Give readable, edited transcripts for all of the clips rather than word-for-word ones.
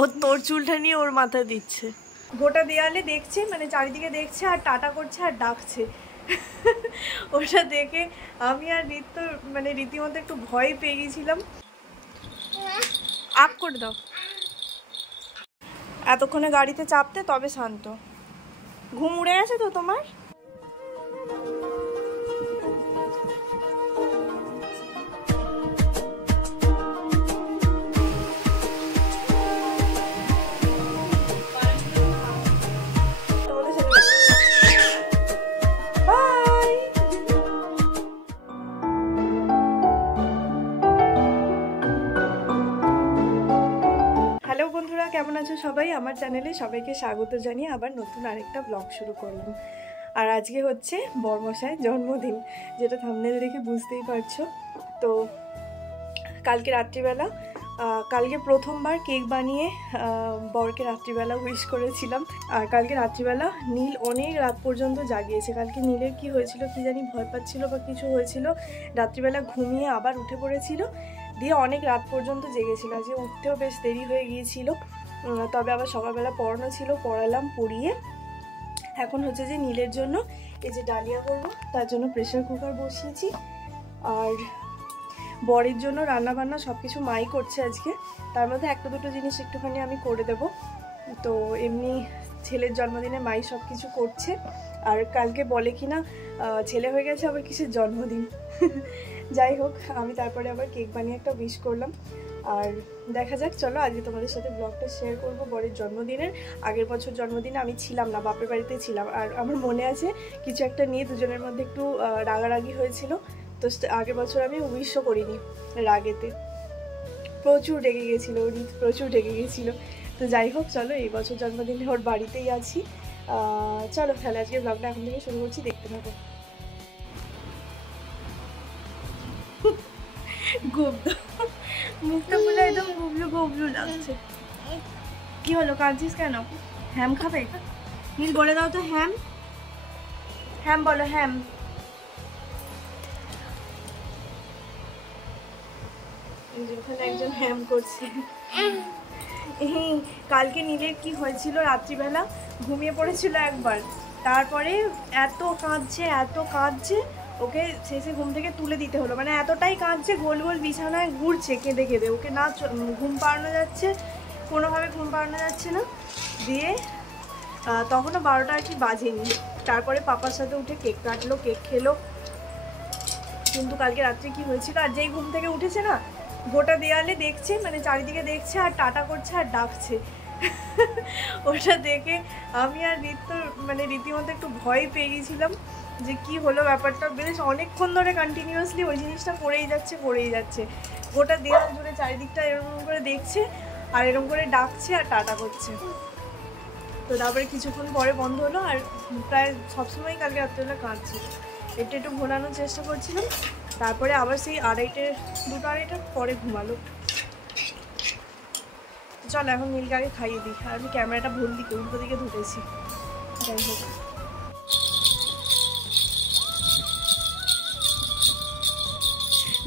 ও তোর চুলটা নিয়ে ওর মাথায় দিচ্ছে। গোটা দেয়ালে দেখছে, মানে চারিদিকে দেখছে আর টাটা করছে আর ডাকছে। ওটা দেখে আমি আর ঋত মানে রীতিমতো একটু ভয় পেয়ে গেছিলাম। আপ করে দাও। এতক্ষণে গাড়িতে চাপতে তবে শান্ত। ঘুম উড়ে গেছে তো তোমার? কেমন আছো সবাই? আমার চ্যানেলে সবাইকে স্বাগত জানিয়ে আবার নতুন আরেকটা ব্লগ শুরু করলাম। আর আজকে হচ্ছে বরমশাই জন্মদিন, যেটা থাম্বনেল দেখে বুঝতেই পারছো। তো কালকে রাত্রিবেলা, কালকে প্রথমবার কেক বানিয়ে বরকে রাত্রিবেলা উইশ করেছিলাম। আর কালকে রাত্রিবেলা নীল অনেক রাত পর্যন্ত জাগিয়েছে। কালকে নীলের কি হয়েছিল কি জানি, ভয় পাচ্ছিল বা কিছু হয়েছিল, রাত্রিবেলা ঘুমিয়ে আবার উঠে পড়েছিল, দিয়ে অনেক রাত পর্যন্ত জেগেছিল। আজকে উঠতেও বেশ দেরি হয়ে গিয়েছিল, তবে আবার সকালবেলা পড়ানো ছিল, পড়ালাম, পড়িয়ে এখন হচ্ছে যে নীলের জন্য এই যে ডালিয়া করবো, তার জন্য প্রেশার কুকার বসিয়েছি। আর বরের জন্য রান্নাবান্না সব কিছু মাই করছে আজকে, তার মধ্যে একটা দুটো জিনিস একটুখানি আমি করে দেব। তো এমনি ছেলের জন্মদিনে মাই সব কিছু করছে। আর কালকে বলে কি না ছেলে হয়ে গেছে, আবার কিসের জন্মদিন। যাই হোক, আমি তারপরে আবার কেক বানিয়ে একটা উইশ করলাম। আর দেখা যাক, চলো আজকে তোমাদের সাথে ব্লগটা শেয়ার করবো বরের জন্মদিনের। আগের বছর জন্মদিনে আমি ছিলাম না, বাপের বাড়িতে ছিলাম। আর আমার মনে আছে কিছু একটা নিয়ে দুজনের মধ্যে একটু রাগারাগি হয়েছিল। তো আগের বছর আমি উইশও করিনি, রাগেতে প্রচুর রেগে গেছিলো, প্রচুর রেগে গেছিলো। তো যাই হোক, চলো এই বছর জন্মদিনে ওর বাড়িতেই আছি। চলো তাহলে আজকে ব্লগটা এখন থেকে শুরু করছি, দেখতে থাকো। মুখটা পুরো একদম গুবলু গুবলু লাগছে। কি হলো, কাঁদছিস কেন? হ্যাম খাবে? নীল বলে দাও তো, হ্যাম হ্যাম বলো, হ্যাম। ওখানে একজন হ্যাম করছে। কালকে নীলের কি হয়েছিল, রাত্রিবেলা ঘুমিয়ে পড়েছিল একবার, তারপরে এত কাঁদছে এত কাঁদছে, ওকে শেষে ঘুম থেকে তুলে দিতে হলো। মানে এতটাই কাঁদছে, গোল গোল বিছানায় ঘুরছে কেঁদে কেঁদে, ওকে না ঘুম পাড়ানো যাচ্ছে, কোনোভাবে ঘুম পাড়ানো যাচ্ছে না। দিয়ে তখনও 12টা আর কি বাজেনি, তারপরে পাপার সাথে উঠে কেক কাটলো, কেক খেলো। কিন্তু কালকে রাত্রে কি হয়েছিল, আর যেই ঘুম থেকে উঠেছে না, গোটা দেয়ালে দেখছে, মানে চারিদিকে দেখছে আর টাটা করছে আর ডাকছে। ওটা দেখে আমি আর মানে রীতিমতো একটু ভয় পেয়ে গেছিলাম যে কি হলো ব্যাপারটা। বেশ অনেকক্ষণ ধরে কন্টিনিউয়াসলি ওই জিনিসটা করেই যাচ্ছে। গোটা দেয়াল জুড়ে চারিদিকটা এরকম করে দেখছে আর এরকম করে ডাকছে আর টাটা করছে। তো তারপরে কিছুক্ষণ পরে বন্ধ হলো, আর প্রায় সবসময় কালকে রাত্রেবেলা কাঁদছে। একটু ঘোরানোর চেষ্টা করছিলাম, তারপরে আবার সেই 2-2:30টার পরে ঘুমালো। চল এখন নীলকে আগে খাইয়ে দিই। আর আমি ক্যামেরাটা ভুল দিকে উল্টো দিকে ধরেছি। যাই হোক,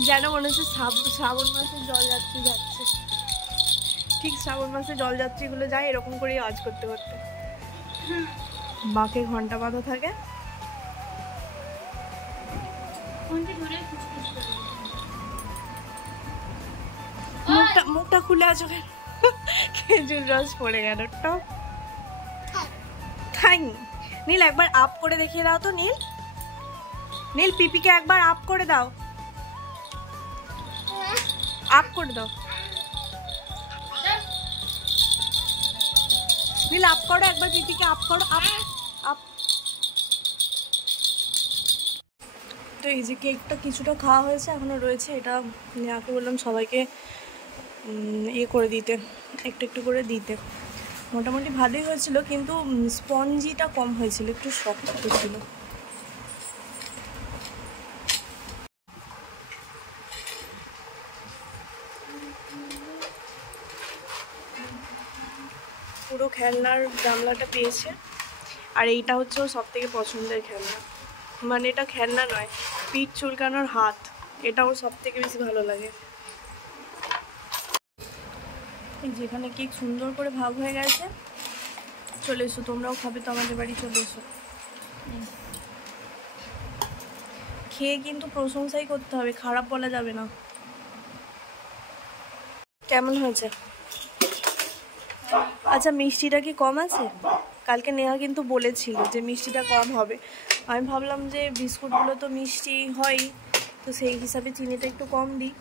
যেন মনে হচ্ছে শ্রাবণ মাসে জলযাত্রী যাচ্ছে, ঠিক শ্রাবণ মাসে জলযাত্রীগুলো যায় এরকম করেই আওয়াজ করতে করতে। বাঁকে ঘন্টা বাঁধা থাকে। মুখটা খুলে আছো কেন? খেজুর রস পড়ে গেল। নীল একবার আপ করে দেখিয়ে দাও তো। নীল পিপিকে একবার আপ করে দাও, আপ করে দাও। নীল আপ করো একবার, পিপিকে আপ করো, আপ। তো এই যে কেকটা কিছুটা খাওয়া হয়েছে, এখনো রয়েছে। এটা নেওয়াকে বললাম সবাইকে ইয়ে করে দিতে, একটু করে দিতে। মোটামুটি ভালোই হয়েছিল, কিন্তু স্পঞ্জিটা কম হয়েছিল, একটু শক্ত ছিল। পুরো খেলনার গামলাটা পেয়েছে, আর এইটা হচ্ছে ওর সব থেকে পছন্দের খেলনা। মানে এটা খেলনা নয়, পিঠ চুলকানোর হাত, এটা ওর সব থেকে বেশি ভালো লাগে। এই যেখানে কেক সুন্দর করে ভাগ হয়ে গেছে। চলে এসো, তোমরাও খাবে তো আমাদের বাড়ি, চলে এসো। খেয়ে কিন্তু প্রশংসাই করতে হবে, খারাপ বলা যাবে না। কেমন হয়েছে? আচ্ছা, মিষ্টিটা কি কম আছে? কালকে নেহা কিন্তু বলেছিল যে মিষ্টিটা কম হবে। আমি ভাবলাম যে বিস্কুটগুলো তো মিষ্টি হয়, তো সেই হিসাবে চিনিটা একটু কম দিই।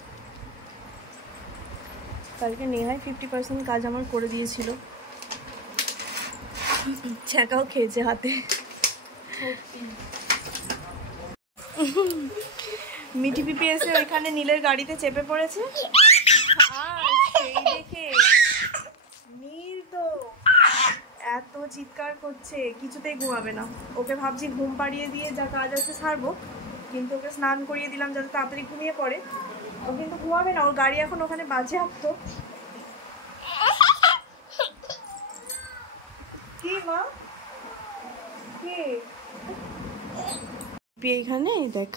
কালকে নেহাই 50% কাজ আমার করে দিয়েছিল। ছ্যাঁকাও খেয়েছে হাতে। মিঠি পিপি এসে ওইখানে নীলের গাড়িতে চেপে পড়েছে। আর সেই দেখে নীল তো এত চিৎকার করছে, কিছুতেই ঘুমাবে না। ওকে ভাবছি ঘুম পাড়িয়ে দিয়ে যা কাজ আছে সারবো, কিন্তু ওকে স্নান করিয়ে দিলাম যাতে তাড়াতাড়ি ঘুমিয়ে পড়ে। ও কিন্তু ঘুমাবে না, ওর গাড়ি এখন ওখানে বাজে আসতো। কি মা, কি এখানে দেখ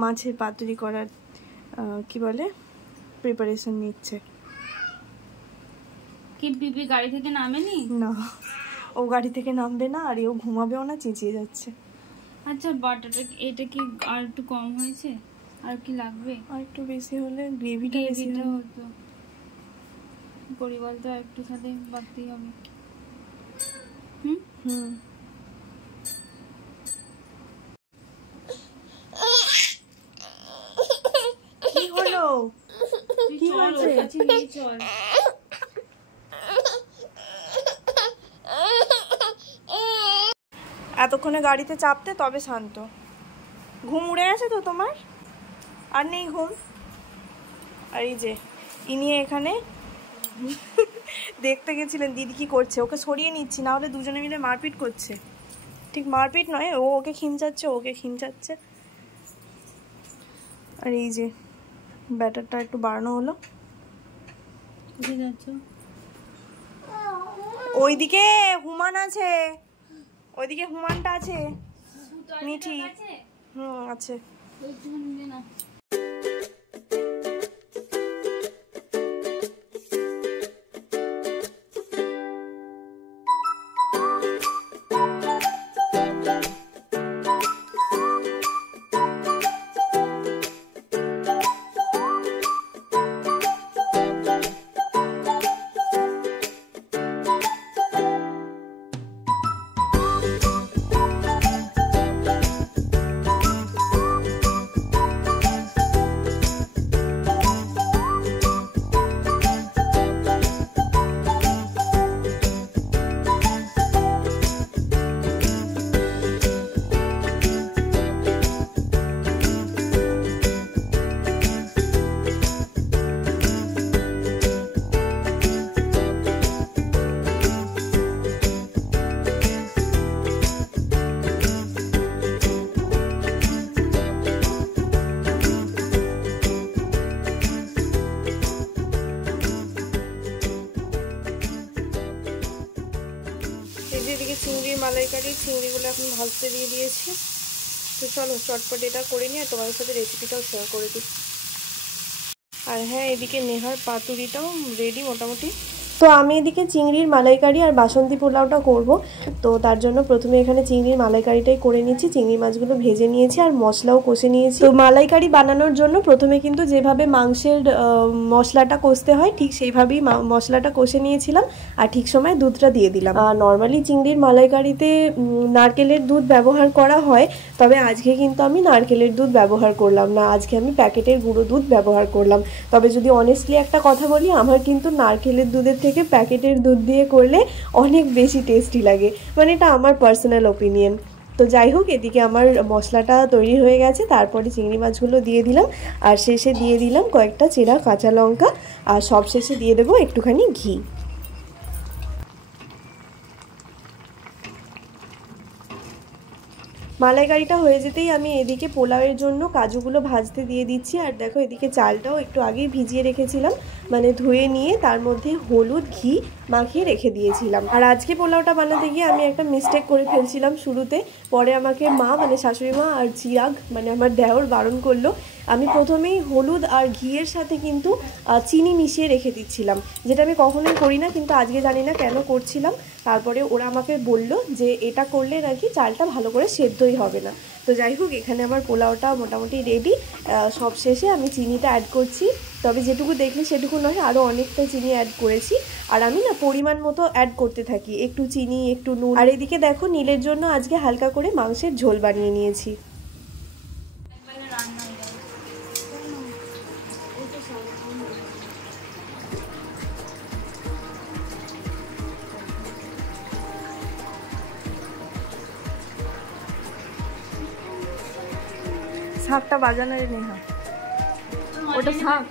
মাছের পাতুরি করার কি বলে প্রিপারেশন নিচ্ছে। কি বিবি গাড়ি থেকে নামেনি? না, ও গাড়ি থেকে নামবে না, আর এও ঘুমাবেও না, চেঁচিয়ে যাচ্ছে। আচ্ছা বাটারটা এটা কি আর একটু কম হয়েছে? আর কি লাগবে? আর একটু বেশি হলে গ্রেভিটা বেশি হতো। পরিবার তো একটু সাথে বাড়তেই হবে। হুম কি হলো? কি হয়েছে? চল এতক্ষণে গাড়িতে চাপতে তবে শান্ত। ঘুম উড়ে গেছে তো তোমার? আর নেই ঘুম? আর এই যে ইনি এখানে দেখতে গেছিলেন দিদি কি করছে, ওকে সরিয়ে নিচ্ছি, না হলে দুজনে মিলে মারপিট করছে। ঠিক মারপিট নয়, ও ওকে খিমচাচ্ছে, ওকে খিমচাচ্ছে। আর এই যে ব্যাটারটা একটু বাড়ানো হলো। ওইদিকে হুমান আছে, ওইদিকে হুমানটা আছে। মিঠি আছে। চিংড়ির মালাইকারি, চিংড়িগুলো এখন ভাজতে দিয়ে দিয়েছি। তো চলো চটপট এটা করে নিয়ে তোমাদের সাথে রেসিপিটাও শেয়ার করে দিই। আর হ্যাঁ, এদিকে নেহার পাতুরিটাও রেডি মোটামুটি। তো আমি এদিকে চিংড়ির মালাইকারি আর বাসন্তী পোলাওটা করব। তো তার জন্য প্রথমে এখানে চিংড়ির মালাইকারিটাই করে নিচ্ছি। চিংড়ি মাছগুলো ভেজে নিয়েছি আর মশলাও কষে নিয়েছি। তো মালাইকারি বানানোর জন্য প্রথমে কিন্তু যেভাবে মাংসের মশলাটা কষতে হয় ঠিক সেইভাবেই মশলাটা কষে নিয়েছিলাম, আর ঠিক সময় দুধটা দিয়ে দিলাম। আর নর্মালি চিংড়ির মালাইকারিতে নারকেলের দুধ ব্যবহার করা হয়, তবে আজকে কিন্তু আমি নারকেলের দুধ ব্যবহার করলাম না, আজকে আমি প্যাকেটের গুঁড়ো দুধ ব্যবহার করলাম। তবে যদি অনেস্টলি একটা কথা বলি, আমার কিন্তু নারকেলের দুধের থেকে প্যাকেটের দুধ দিয়ে করলে অনেক বেশি টেস্টি লাগে, মানে এটা আমার পার্সোনাল ওপিনিয়ন। তো যাই হোক, এদিকে আমার মশলাটা তৈরি হয়ে গেছে। তারপরে চিংড়ি মাছগুলো দিয়ে দিলাম, আর শেষে দিয়ে দিলাম কয়েকটা চেরা কাঁচা লঙ্কা, আর সব শেষে দিয়ে দেবো একটুখানি ঘি। মালাইকারিটা হয়ে যেতেই আমি এদিকে পোলাওয়ের জন্য কাজুগুলো ভাজতে দিয়ে দিচ্ছি। আর দেখো এদিকে চালটাও একটু আগেই ভিজিয়ে রেখেছিলাম, মানে ধুয়ে নিয়ে তার মধ্যে হলুদ ঘি মাখিয়ে রেখে দিয়েছিলাম। আর আজকে পোলাওটা বানাতে গিয়ে আমি একটা মিস্টেক করে ফেলছিলাম শুরুতে, পরে আমাকে মা মানে শাশুড়ি মা আর চিরাগ মানে আমার দেওর বারণ করলো। আমি প্রথমেই হলুদ আর ঘিয়ের সাথে কিন্তু চিনি মিশিয়ে রেখে দিচ্ছিলাম, যেটা আমি কখনোই করি না, কিন্তু আজকে জানি না কেন করছিলাম। তারপরে ওরা আমাকে বলল যে এটা করলে নাকি চালটা ভালো করে সেদ্ধই হবে না। তো যাই হোক, এখানে আমার পোলাওটা মোটামুটি রেডি। সব শেষে আমি চিনিটা অ্যাড করছি, তবে যেটুকু দেখলে সেটুকু নয়, আরও অনেকটা চিনি অ্যাড করেছি। আর আমি না পরিমাণ মতো অ্যাড করতে থাকি, একটু চিনি একটু নুন। আর এদিকে দেখো নীলের জন্য আজকে হালকা করে মাংসের ঝোল বানিয়ে নিয়েছি। শাকটা বাজানো নেহা, ওটা শাক।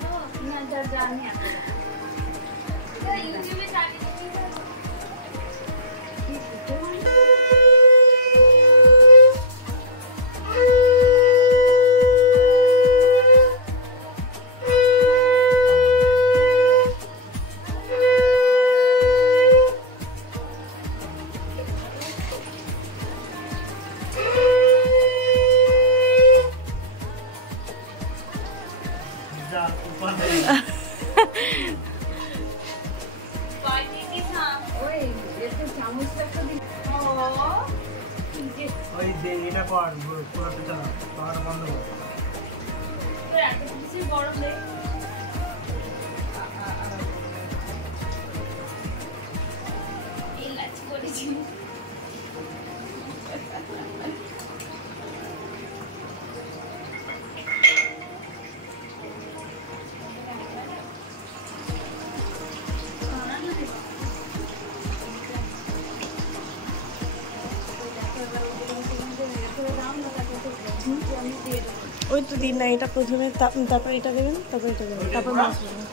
ওই তো দিন না, এটা প্রথমে তারপর এটা দেবেন, তারপর এটা দেবেন, তারপর মাছ দেবেন।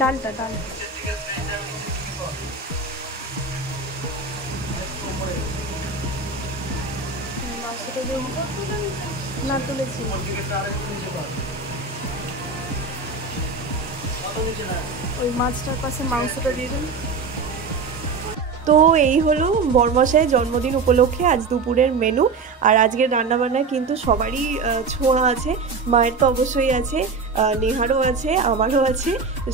ডালটা ডাল না তুলেছি, ওই মাছটার পাশে মাংসটা দিয়ে দিন। তো এই হলো বরমশাই জন্মদিন উপলক্ষে আজ দুপুরের মেনু। আর আজকের রান্নাবান্না কিন্তু সবারই ছোঁয়া আছে, মায়ের তো অবশ্যই আছে, নেহারও আছে, আমারও আছে।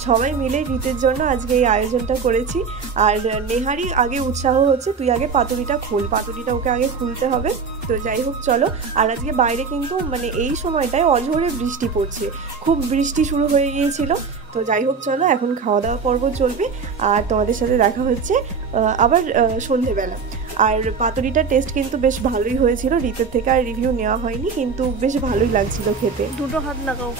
সবাই মিলে রীতের জন্য আজকে এই আয়োজনটা করেছি। আর নেহারই আগে উৎসাহ হচ্ছে, তুই আগে পাতুরিটা খোল, পাতুরিটা ওকে আগে খুলতে হবে। তো যাই হোক চলো। আর আজকে বাইরে কিন্তু মানে এই সময়টায় অঝোরে বৃষ্টি পড়ছে, খুব বৃষ্টি শুরু হয়ে গিয়েছিল। তো যাই হোক চলো, এখন খাওয়া দাওয়া পর্ব চলবে আর তোমাদের সাথে দেখা হচ্ছে আবার সন্ধেবেলা। আর পাতুরিটার টেস্ট কিন্তু বেশ ভালোই হয়েছিল, রীতের থেকে আর রিভিউ নেওয়া হয়নি, কিন্তু বেশ ভালোই লাগছিল খেতে। দুটো হাত লাগাও।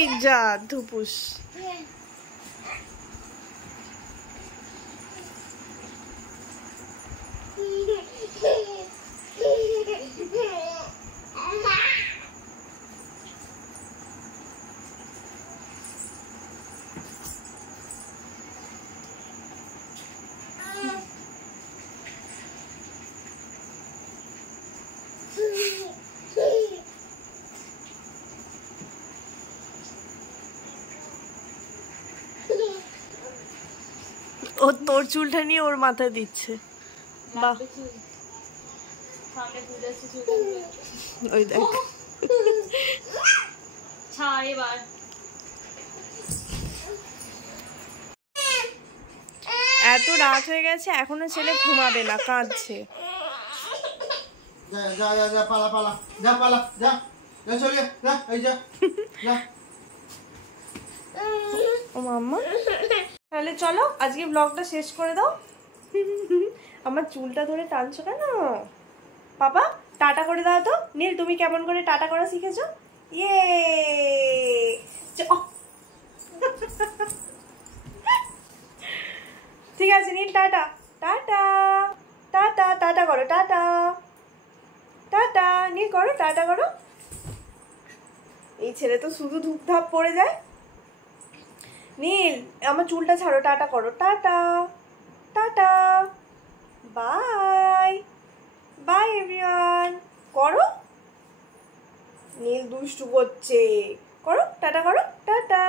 এই যা ধুপুস। ও তোর চুলটা নিয়ে ওর মাথায় দিচ্ছে। বাহ, ওই দেখ। এত রাত হয়ে গেছে, এখনো ছেলে ঘুমাবে না, কাঁদছে। ও মাম্মা তাহলে চলো আজকে ব্লগটা শেষ করে দাও। আমার চুলটা ধরে টানছো কেন বাবা? টাটা করে দাও তো। নীল তুমি কেমন করে টাটা করা শিখেছো? ইয়ে ঠিক আছে নীল, টাটা। টাটা টাটা টাটা করো, টাটা টাটা। নীল করো, টাটা করো। এই ছেলে তো শুধু ধূপধাপ পড়ে যায়। নীল আমার চুলটা ছাড়ো, টাটা করো, tata tata. Bye bye everyone. করো। নীল দুষ্টু করছে। করো, টাটা করো, টাটা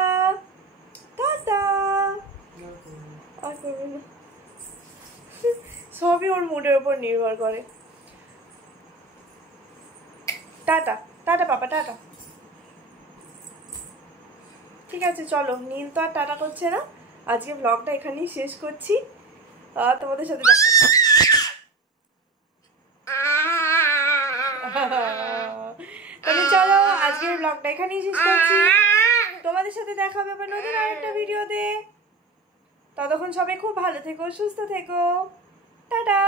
টাটা। আর করবে না, সবই ওর মুডের উপর নির্ভর করে। টাটা টাটা পাপা, টাটা। ঠিক আছে চলো, নীল তো আর টাটা করছে না, আজকে ব্লগটা এখানেই শেষ করছি। তোমাদের সাথে দেখা তাহলে চলো আজকের ব্লগটা এখানেই শেষ করছি। তোমাদের সাথে দেখা হবে আবার নতুন আরেকটা ভিডিওতে। ততক্ষণ সবাই খুব ভালো থেকো, সুস্থ থেকো। টাটা।